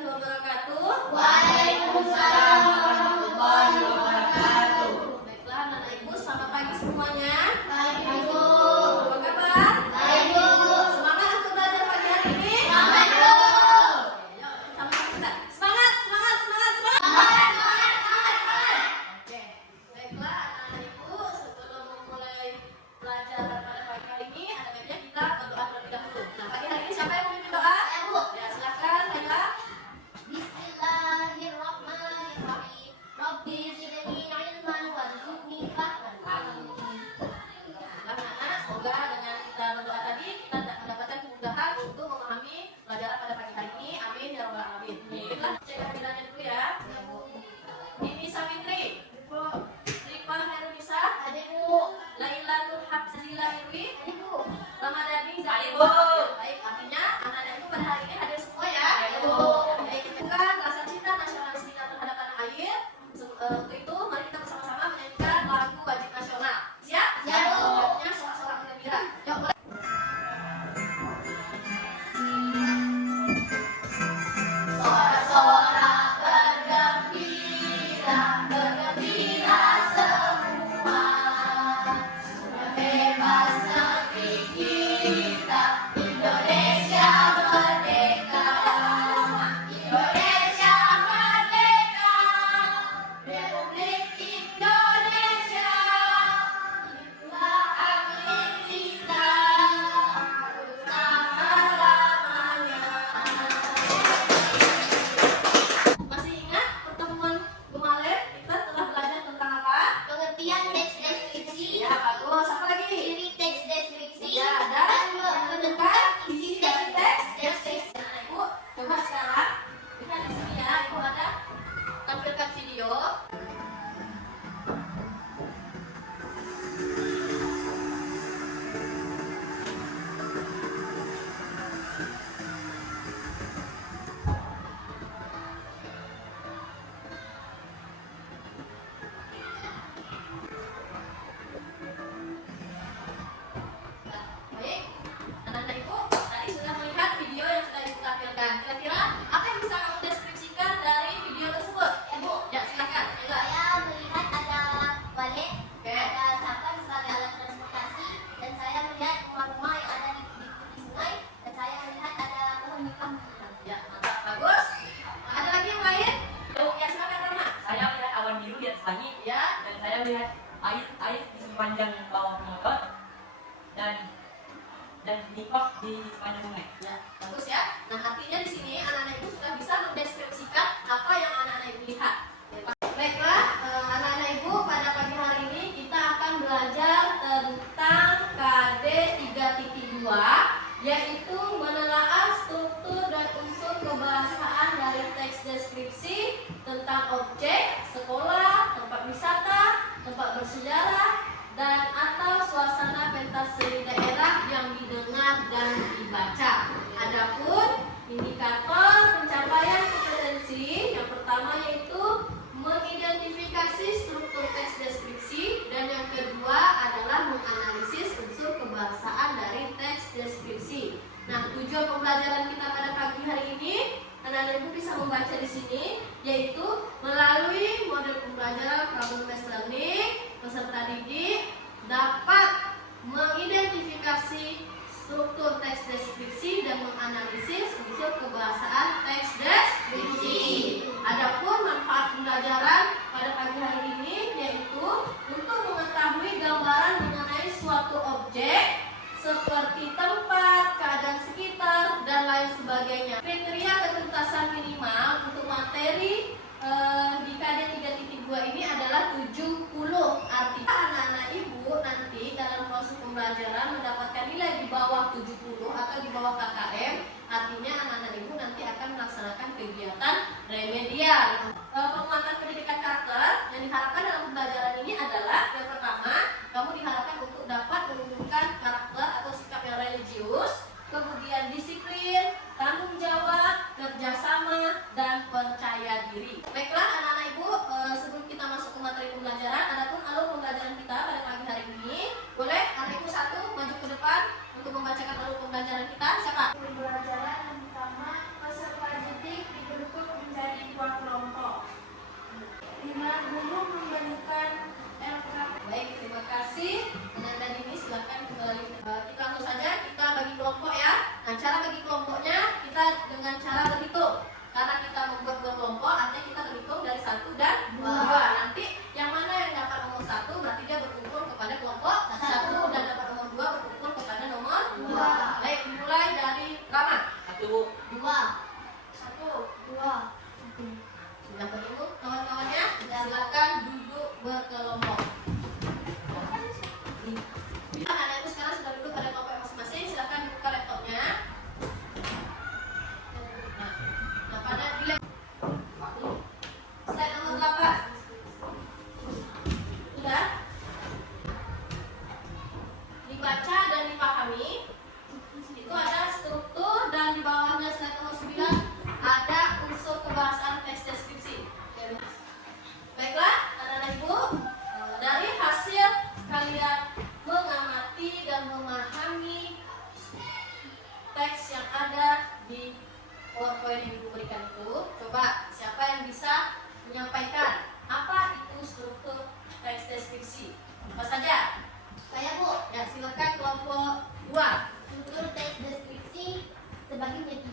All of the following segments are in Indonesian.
warahmatullahi wabarakatuh. Waalaikumsalam warahmatullahi wabarakatuh. Baiklah anak-anak ibu, selamat pagi semuanya. Baik, Ibu. Apa kabar? Baik, Bu. Semangat untuk belajar pagi hari ini? Semangat, Bu. Oke, yuk sama-sama kita. Semangat, semangat, semangat, semangat. Oke, baiklah anak-anak ibu, sebelum memulai pelajaran pada pagi hari ini, ada baiknya kita berdoa terlebih dahulu. Nah, pagi hari ini siapa yang memimpin doa? Ya, Bu. Ya, silakan, baiklah. Bismillahirrahmanirrahim. Rabbi zidni ilman warzuqni fahman. Anak-anak, semoga dengan kita berdoa tadi kita mendapatkan kemudahan untuk memahami pelajaran pada pagi hari ini. Amin ya rabbal alamin. Baiklah, cek kehadirannya dulu ya. Ini Savitri, Rifa Herunisa, Adikku. Lailatul Hafsazila Irwi, Adikku. Ramadhani Zahid. Ibu. Baik, artinya anak-anak itu pada hari ini hadir semua ya. Ibu. Baik, bukan rasa cinta nasionalis kita terhadap tanah air. Untuk itu, mari kita bersama-sama menyanyikan lagu wajib nasional. Siap? Ya, Bu. Lagunya sorak-sorak gembira. Yuk, mulai. Sorak-sorak bergembira, bergembira semua. Sudah bebas negeri kita, Indonesia merdeka. Indonesia merdeka, Republik Indonesia. Itulah akhir kita, selama-lamanya. Masih ingat pertemuan kemarin kita telah belajar tentang apa? Pengertian teks deskripsi, Ya, bagus. Apa lagi? ciri teks deskripsi, Ya, dan menentukan isi dari teks deskripsi. Nah, Ibu, coba sekarang lihat di sini ya. Ibu ada tampilkan video. Baik, anak-anak ibu tadi sudah melihat video yang sudah ibu tampilkan. Kira-kira apa yang bisa kamu deskripsikan dari video tersebut? Ya, Bu. Ya, silakan. Ayo. Saya melihat ada balik, Oke. ada sapan sebagai alat transportasi, dan saya melihat rumah-rumah yang ada di sungai, dan saya melihat ada pohon di kampung. Ya, mantap, bagus. Ada lagi yang lain? Ya, silakan Rama. Saya melihat awan biru di atas langit Ya, dan saya melihat air di sepanjang bawah motor dan hikmah di sepanjang sungai. ya, bagus ya. Nah, artinya di sini anak-anak ibu sudah bisa mendeskripsikan apa yang anak-anak ibu lihat. Baiklah, anak-anak ibu pada pagi hari ini kita akan belajar tentang KD 3.2, yaitu menelaah struktur dan unsur kebahasaan dari teks deskripsi tentang objek, sekolah, tempat wisata, tempat bersejarah, dan atau suasana pentas seni daerah yang didengar dan dibaca. Adapun indikator pencapaian kompetensi yang pertama yaitu mengidentifikasi struktur teks deskripsi, dan yang kedua adalah menganalisis unsur kebahasaan dari teks deskripsi. Nah, tujuan pembelajaran kita pada pagi hari ini, anak-anak ibu bisa membaca di sini, yaitu melalui model pembelajaran problem-based learning, peserta didik dapat mengidentifikasi struktur teks deskripsi dan menganalisis unsur kebahasaan teks deskripsi. Adapun manfaat pembelajaran pada pagi hari ini yaitu untuk mengetahui gambaran mengenai suatu objek seperti tempat, keadaan sekitar, dan lain sebagainya. Kriteria ketuntasan minimal untuk materi di KD 3.2 ini adalah 70. Artinya anak-anak ibu nanti dalam proses pembelajaran mendapatkan nilai di bawah 70 atau di bawah KKM. Artinya anak-anak ibu nanti akan melaksanakan kegiatan remedial. Penguatan pendidikan karakter yang diharapkan dalam pembelajaran ini adalah yang pertama, kamu diharapkan untuk dapat menumbuhkan karakter atau sikap yang religius, kemudian disiplin, tanggung jawab, kerjasama, dan percaya diri. Baiklah anak-anak ibu, sebelum kita masuk ke materi pembelajaran, adapun alur pembelajaran kita pada pagi hari ini, boleh anak ibu satu maju ke depan untuk membacakan alur pembelajaran kita. Siapa? Pembelajaran yang pertama Karena kita membuat dua kelompok, artinya kita berhitung dari 1 dan 2. Dua. Nanti yang mana yang dapat nomor 1 berarti dia berkumpul kepada kelompok 1 dan dapat nomor 2 berkumpul kepada nomor 2. Baik, dimulai dari Rama. 1, 2, 1. 2. Sudah bertemu kawan-kawannya? Silakan duduk berkelompok. Anak-anak itu sekarang sudah duduk pada kelompok masing-masing. Silakan buka laptopnya. Nah, pada bila slide nomor 8. Sudah dibaca dan dipahami. Itu ada struktur dan di bawahnya slide nomor 9 ada unsur kebahasaan teks deskripsi. Baiklah, anak-anak ibu, dari hasil kalian mengamati dan memahami teks yang ada di PowerPoint yang ibu berikan itu, coba siapa yang bisa menyampaikan apa itu struktur teks deskripsi? Apa saja? Saya, Bu. Ya, silakan kelompok 2. Struktur teks deskripsi terbagi menjadi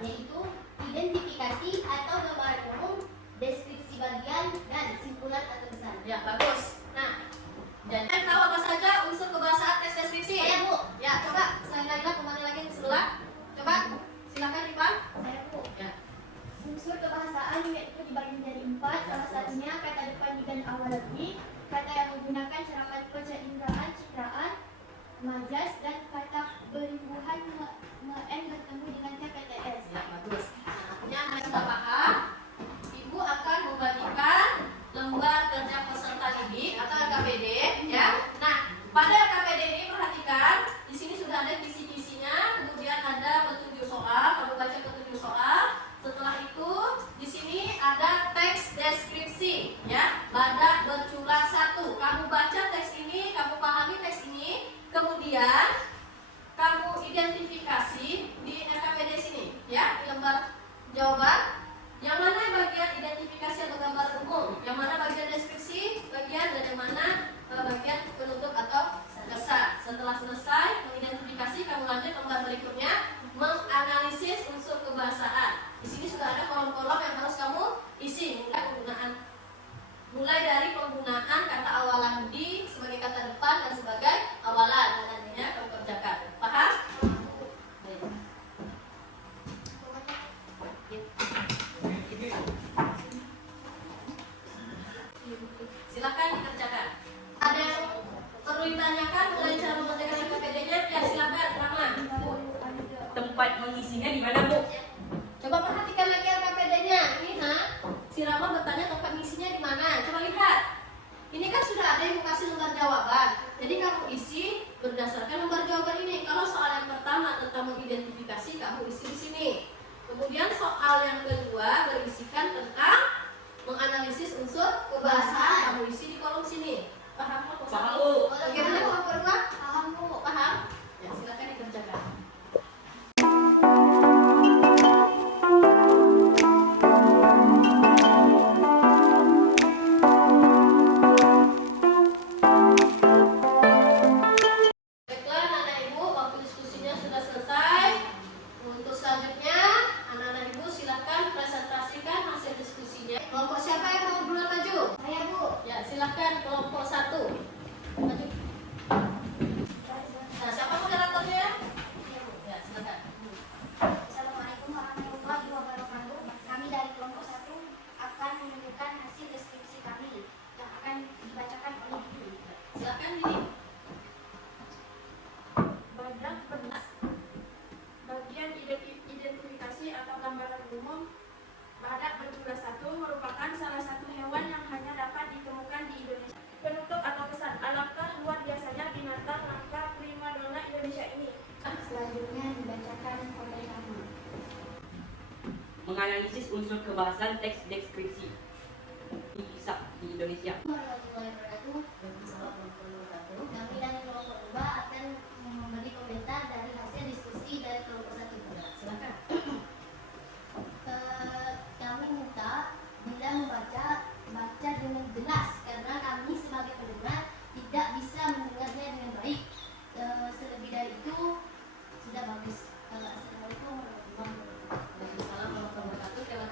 3, yaitu identifikasi atau gambaran umum, deskripsi bagian, dan simpulan atau pesan. Ya, bagus. Nah, dan tahu apa saja unsur kebahasaan teks deskripsi? Saya, Bu. Ya, coba saya Laila kembali lagi ke sebelah. Coba silakan Ivan. Saya, Bu. Ya. Unsur kebahasaan yaitu dibagi menjadi 4. Salah satunya kata depan dan awal lagi, kata yang menggunakan cara pencerindaan, citraan, majas, dan kata berimbuhan men bertemu dengan TPTS. Ya, bagus. Nah, artinya Anda sudah paham. Ibu akan membagikan lembar kerja peserta didik atau LKPD, ya. Nah, pada LKPD ini perhatikan, di sini sudah ada kisi-kisinya, kemudian ada petunjuk soal, kamu baca petunjuk soal. Setelah itu, di sini ada teks deskripsi, ya. Badak berjumlah 1. Kamu baca teks ini, kamu pahami teks ini, kemudian kamu identifikasi di LKPD sini, ya, di lembar jawaban. Yang mana bagian identifikasi atau gambar umum, yang mana bagian deskripsi, bagian dan yang mana bagian penutup atau kesan. Setelah selesai mengidentifikasi, kamu lanjut lembar berikutnya, menganalisis unsur kebahasaan. Di sini sudah ada kolom-kolom yang harus kamu isi, mulai dari penggunaan kata awalan di sebagai kata depan dan sebagai awalan. Ya, kamu kerjakan. Paham? Silakan dikerjakan. Ada yang perlu ditanyakan mulai cara mengerjakan LKPD-nya? Ya, silakan, Rama. tempat mengisinya di mana, Bu? Coba perhatikan lagi LKPD-nya. Ini, si Rama bertanya tempat mengisinya di mana. Coba lihat. Ini kan sudah ada yang kasih lembar jawaban. Jadi kamu isi berdasarkan lembar jawaban ini. Kalau soal yang pertama tentang mengidentifikasi, kamu isi di sini. Kemudian soal yang kedua berisikan tentang menganalisis unsur kebahasaan. Kamu isi di kolom sini. Paham? Paham, Bu. Bagaimana kelompok kedua? Paham, Bu. Paham? Ya, silakan dikerjakan. Baiklah, anak-anak ibu, waktu diskusinya sudah selesai. Untuk selanjutnya, anak-anak ibu silakan presentasikan hasil diskusinya. Kelompok siapa yang mau duluan maju? Saya, Bu. Ya, silakan kelompok 1. Maju. Nah, siapa moderatornya? Ya, silakan. Assalamualaikum warahmatullahi wabarakatuh. Kami dari kelompok 1 akan menunjukkan hasil deskripsi kami yang akan dibacakan oleh guru. Silakan ini. Badak bernas. Bagian identifikasi atau gambaran umum, badak berjumlah 1 merupakan salah satu hewan yang hanya dapat ditemukan di Indonesia. Penutup atau kesan, alangkah luar biasanya binatang langka primadona Indonesia ini. Selanjutnya dibacakan oleh kami. Menganalisis unsur kebahasaan teks deskripsi di Indonesia. Warahmatullahi wabarakatuh. Kami dari kelompok 2 akan memberi komentar dari hasil diskusi dari kelompok 1. Silakan. Kami minta bila baca dengan jelas karena kami sebagai pendengar tidak bisa mendengarnya dengan baik. Selebih dari itu sudah bagus. Assalamualaikum warahmatullahi wabarakatuh. Waalaikumsalam warahmatullahi wabarakatuh.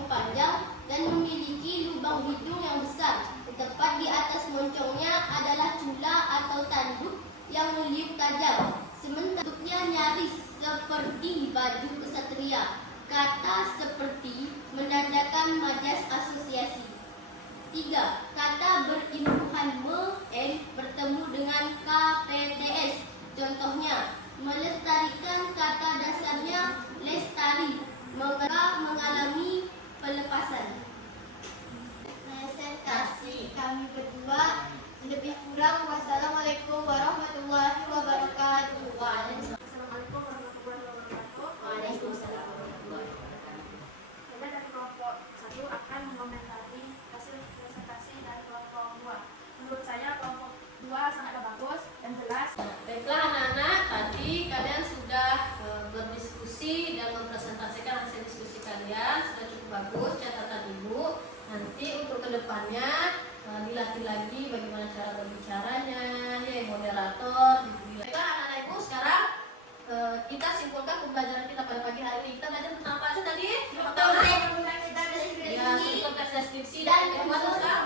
moncong panjang dan memiliki lubang hidung yang besar. Tepat di atas moncongnya adalah cula atau tanduk yang meliuk tajam. Bentuknya nyaris seperti baju kesatria. Kata seperti menandakan majas asosiasi. 3. Kata berimbuhan me-en bertemu dengan KPTS. Contohnya, melestarikan kata dasarnya lestari, mengalami pelepasan. Presentasi kami berdua lebih kurang. Wassalamualaikum warahmatullahi wabarakatuh. Assalamualaikum warahmatullahi wabarakatuh. Waalaikumsalam. Saya dari kelompok 1 akan mengomentari hasil presentasi dari kelompok 2. Menurut saya kelompok 2 sangatlah bagus dan jelas. Baiklah anak-anak, tadi kalian sudah berdiskusi dan mempresentasikan hasil diskusi kalian. Sudah cukup bagus catatan ibu. Nanti untuk kedepannya dilatih lagi bagaimana cara berbicaranya, ya moderator. Baiklah anak-anak ibu, sekarang kita simpulkan pembelajaran kita pada pagi hari ini. Kita belajar tentang apa aja tadi? Yang pertama, ya, struktur teks deskripsi dan yang kedua tentang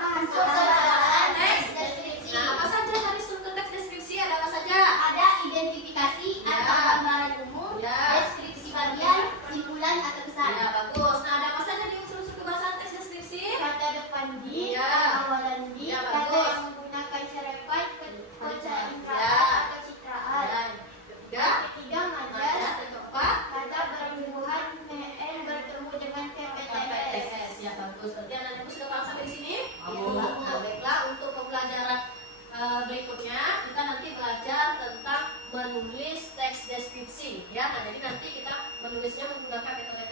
teks deskripsi. Nah, apa saja dari struktur teks deskripsi? Ada apa saja? Ada identifikasi atau gambaran umum, Ya. deskripsi bagian, simpulan atau kesan. Ya, bagus. Nah, ada apa saja di unsur-unsur kebahasan teks deskripsi? Kata depan di, Ya. kata awalan di, Ya, kata bagus. yang menggunakan serepet, kota indra Ya. atau citraan. Dan ketiga, Ketiga, majas. majas. Dan keempat, Kata berimbuhan men bertemu dengan KPTS. KPTS. Ya, bagus. Berarti anak ibu sudah paham sampai di sini? Bagus. Nah, baiklah, untuk pembelajaran berikutnya kita nanti belajar tentang menulis teks deskripsi. Ya, nah jadi nanti kita menulisnya menggunakan metode